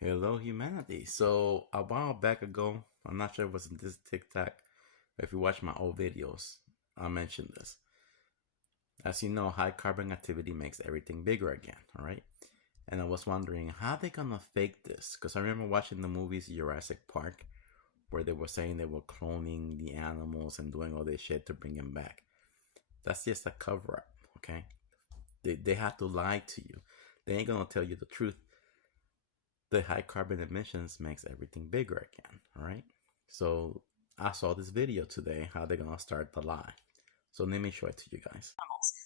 Hello, humanity. So, a while back ago, I'm not sure if it was in this TikTok, if you watch my old videos, I mentioned this. As you know, high carbon activity makes everything bigger again, all right? And I was wondering how they gonna fake this? Because I remember watching the movies Jurassic Park, where they were saying they were cloning the animals and doing all this shit to bring them back. That's just a cover up, okay? They have to lie to you. They ain't gonna tell you the truth. The high carbon emissions makes everything bigger again. All right. So I saw this video today, how they're going to start the lie. So let me show it to you guys.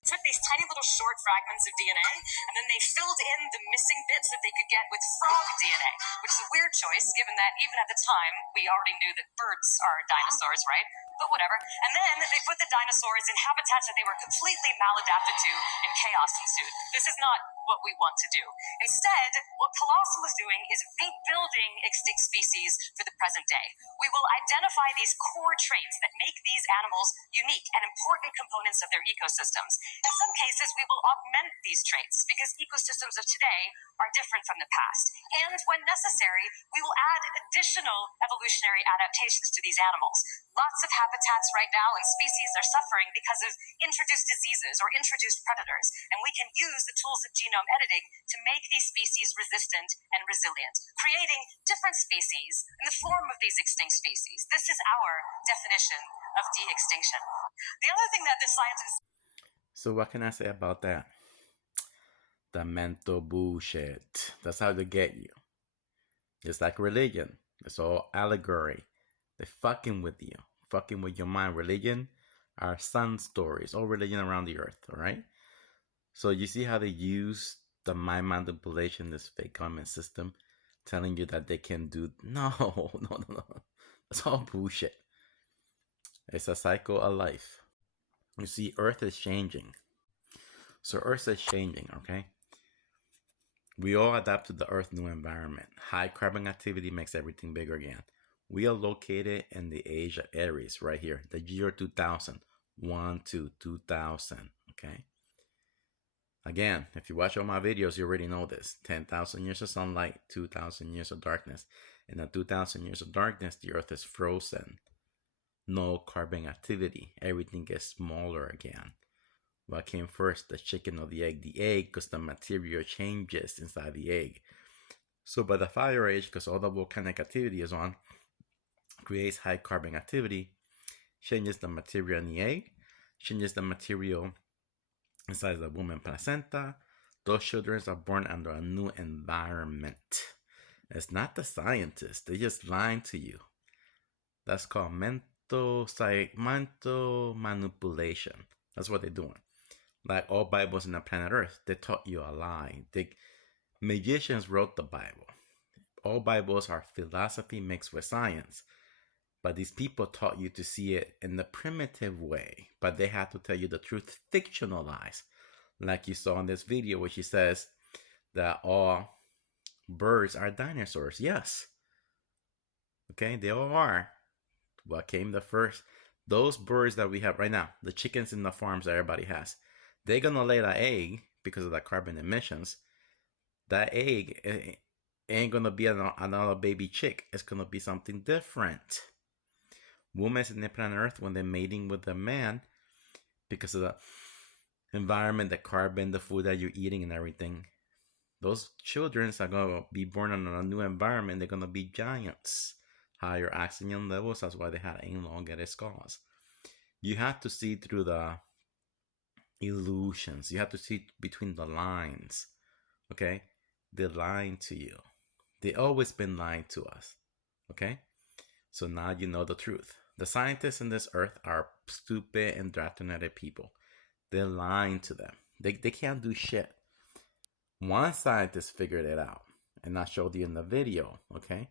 Took these tiny little short fragments of DNA, and then they filled in the missing bits that they could get with frog DNA, which is a weird choice, given that even at the time, we already knew that birds are dinosaurs, right? But whatever. And then they put the dinosaurs in habitats that they were completely maladapted to, and chaos ensued. This is not what we want to do. Instead, what Colossal is doing is rebuilding extinct species for the present day. We will identify these core traits that make these animals unique and important components of their ecosystems. In some cases, we will augment these traits because ecosystems of today are different from the past. And when necessary, we will add additional evolutionary adaptations to these animals. Lots of habitats right now and species are suffering because of introduced diseases or introduced predators. And we can use the tools of genome editing to make these species resistant and resilient, creating different species in the form of these extinct species. This is our definition of de-extinction. The other thing that the scientists... So what can I say about that? The mental bullshit. That's how they get you. It's like religion. It's all allegory. They're fucking with you. Fucking with your mind. Religion are sun stories. All religion around the earth. All right. So you see how they use the mind manipulation, this fake government system, telling you that they can do... No. It's all bullshit. It's a cycle of life. You see, Earth is changing. So Earth is changing, okay? We all adapt to the Earth new environment. High carbon activity makes everything bigger again. We are located in the age of Aries right here, the year 2000. 2000, okay? Again, if you watch all my videos, you already know this. 10,000 years of sunlight, 2,000 years of darkness. In the 2,000 years of darkness, the Earth is frozen. No carbon activity. Everything gets smaller again. What came first, the chicken or the egg? The egg, because the material changes inside the egg. So by the fire age, because all the volcanic activity is on, creates high carbon activity, changes the material in the egg, changes the material inside the woman placenta. Those children are born under a new environment. It's not the scientists. They just lying to you. That's called mental manipulation. That's what they're doing. Like all Bibles in the planet Earth, they taught you a lie. Magicians wrote the Bible. All Bibles are philosophy mixed with science. But these people taught you to see it in the primitive way. But they had to tell you the truth, fictional lies. Like you saw in this video where she says that all birds are dinosaurs. Yes. Okay, they all are. What came the first? Those birds that we have right now, the chickens in the farms that everybody has, they're going to lay that egg because of the carbon emissions. That egg ain't going to be another baby chick. It's going to be something different. Women in the planet Earth, when they're mating with a man, because of the environment, the carbon, the food that you're eating and everything, those children are going to be born in a new environment. They're going to be giants. Higher oxygen levels, that's why they had elongated skulls. You have to see through the illusions. You have to see between the lines. Okay? They're lying to you. They've always been lying to us. Okay? So now you know the truth. The scientists in this earth are stupid and indoctrinated people. They're lying to them. They can't do shit. One scientist figured it out. And I showed you in the video. Okay?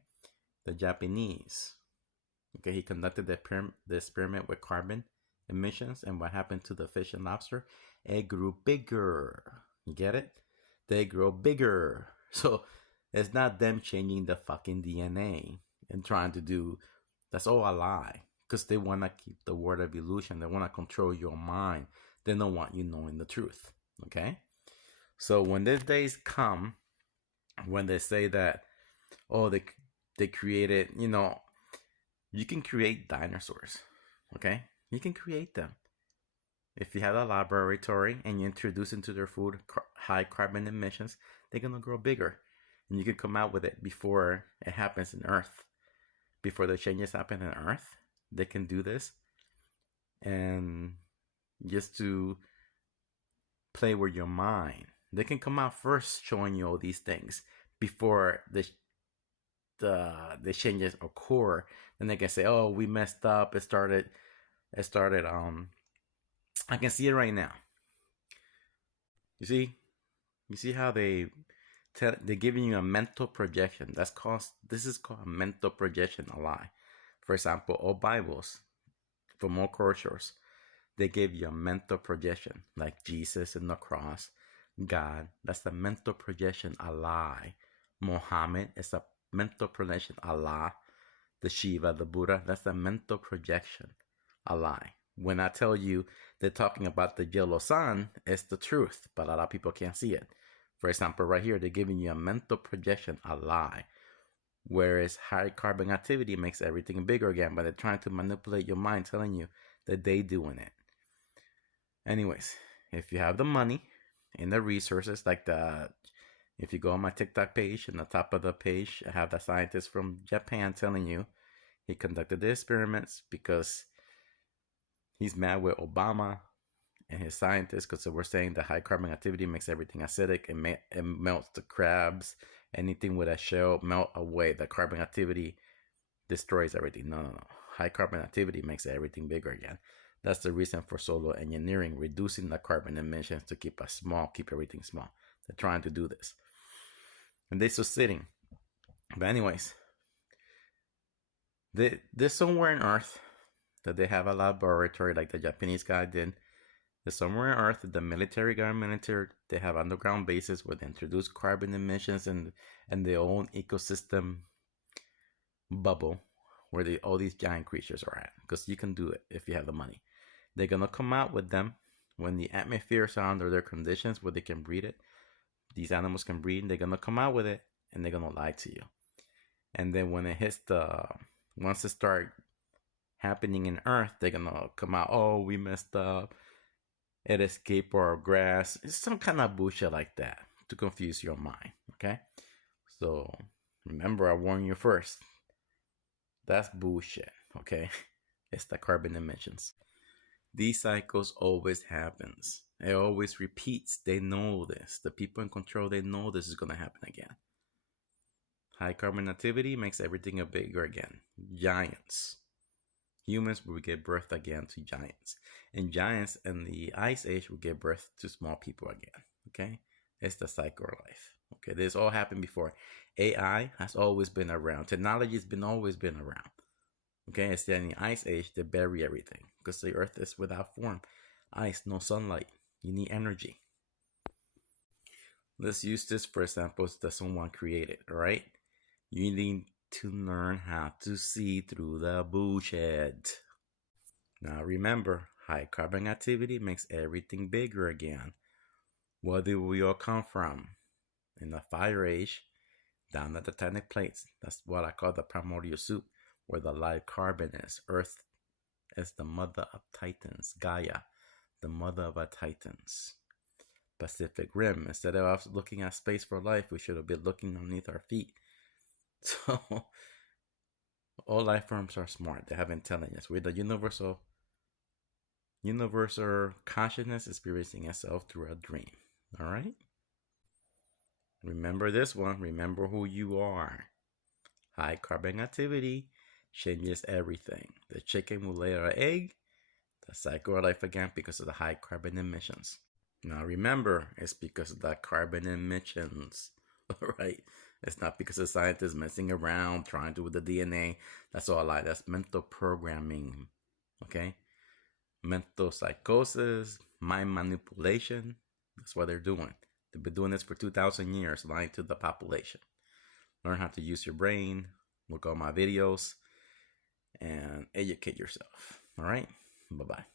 The Japanese. Okay, he conducted the experiment with carbon emissions, and what happened to the fish and lobster? It grew bigger. You get it? They grow bigger. So it's not them changing the fucking DNA and trying to do... That's all a lie. Because they want to keep the word of illusion. They want to control your mind. They don't want you knowing the truth. Okay? So when these days come, when they say that oh, they created, you can create dinosaurs. Okay, you can create them. If you have a laboratory and you introduce into their food high carbon emissions, they're gonna grow bigger, and you can come out with it before it happens in Earth, before the changes happen in Earth. They can do this, and just to play with your mind, they can come out first showing you all these things before the changes occur. Then they can say, "Oh, we messed up. It started. It started. I can see it right now. You see, you see how they're giving you a mental projection. This is called a mental projection, a lie. For example, all Bibles from all cultures, they give you a mental projection, like Jesus and the cross, God. That's the mental projection, a lie. Muhammad is a mental projection, Allah. The Shiva, the Buddha, that's a mental projection, a lie. When I tell you they're talking about the yellow sun, it's the truth, but a lot of people can't see it. For example, right here, they're giving you a mental projection, a lie. Whereas high carbon activity makes everything bigger again, but they're trying to manipulate your mind, telling you that they doing it. Anyways, if you have the money and the resources, if you go on my TikTok page, in the top of the page, I have the scientist from Japan telling you he conducted the experiments because he's mad with Obama and his scientists because we're saying the high carbon activity makes everything acidic and it melts the crabs. Anything with a shell melt away. The carbon activity destroys everything. No. High carbon activity makes everything bigger again. That's the reason for solar engineering, reducing the carbon emissions to keep everything small. They're trying to do this. And they're succeeding. But anyways, there's somewhere on Earth that they have a laboratory like the Japanese guy did. There's somewhere on Earth that the military government, they have underground bases where they introduce carbon emissions and their own ecosystem bubble where all these giant creatures are at. Because you can do it if you have the money. They're going to come out with them when the atmospheres are under their conditions where they can breed it. These animals can breed. They're going to come out with it and they're going to lie to you. And then when it hits once it start happening in Earth, they're going to come out, oh, we messed up. It escaped our grass. It's some kind of bullshit like that to confuse your mind, okay? So remember, I warned you first. That's bullshit, okay? It's the carbon emissions. These cycles always happens. It always repeats. They know this. The people in control, they know this is going to happen again. High carbon activity makes everything bigger again. Giants. Humans will give birth again to giants. And giants in the ice age will give birth to small people again. Okay? It's the cycle of life. Okay, this all happened before. AI has always been around. Technology has always been around. Okay, it's in the ice age to bury everything because the earth is without form. Ice, no sunlight. You need energy. Let's use this for examples that someone created, alright? You need to learn how to see through the bullshit. Now remember, high carbon activity makes everything bigger again. Where did we all come from? In the fire age, down at the tectonic plates. That's what I call the primordial soup, where the live carbon is. Earth is the mother of titans. Gaia, the mother of our titans. Pacific Rim. Instead of us looking at space for life, we should have been looking underneath our feet. So, all life forms are smart. They have intelligence. We're the universal consciousness experiencing itself through a dream. All right? Remember this one. Remember who you are. High carbon activity changes everything. The chicken will lay an egg. The cycle of life again because of the high carbon emissions. Now remember, it's because of the carbon emissions. All right? It's not because the scientists messing around, trying to do the DNA. That's all a lie. That's mental programming. Okay? Mental psychosis, mind manipulation. That's what they're doing. They've been doing this for 2,000 years, lying to the population. Learn how to use your brain. Look at my videos. And educate yourself. All right? Bye-bye.